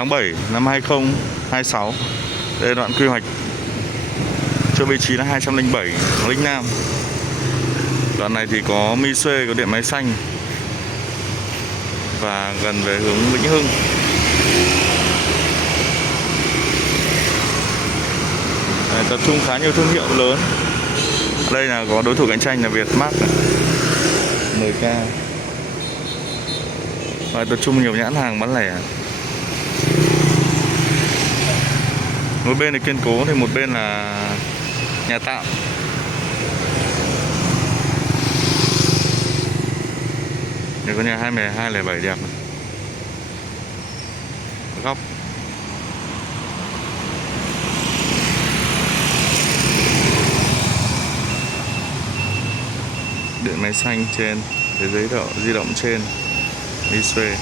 tháng 7 năm 2026. Đây là đoạn quy hoạch cho vị trí là 207 Linh Nam. Đoạn này thì có Mi Xuê, có điện máy xanh và gần về hướng Vĩnh Hưng. Đây, tập trung khá nhiều thương hiệu lớn. Đây là có đối thủ cạnh tranh là Vietmart, MK. Và tập trung nhiều nhãn hàng bán lẻ. Một bên là kiên cố thì một bên là nhà tạm. Đây có nhà 207 đẹp này. Góc. Điện máy xanh trên, thế giấy độ di động trên, Mi Xuê.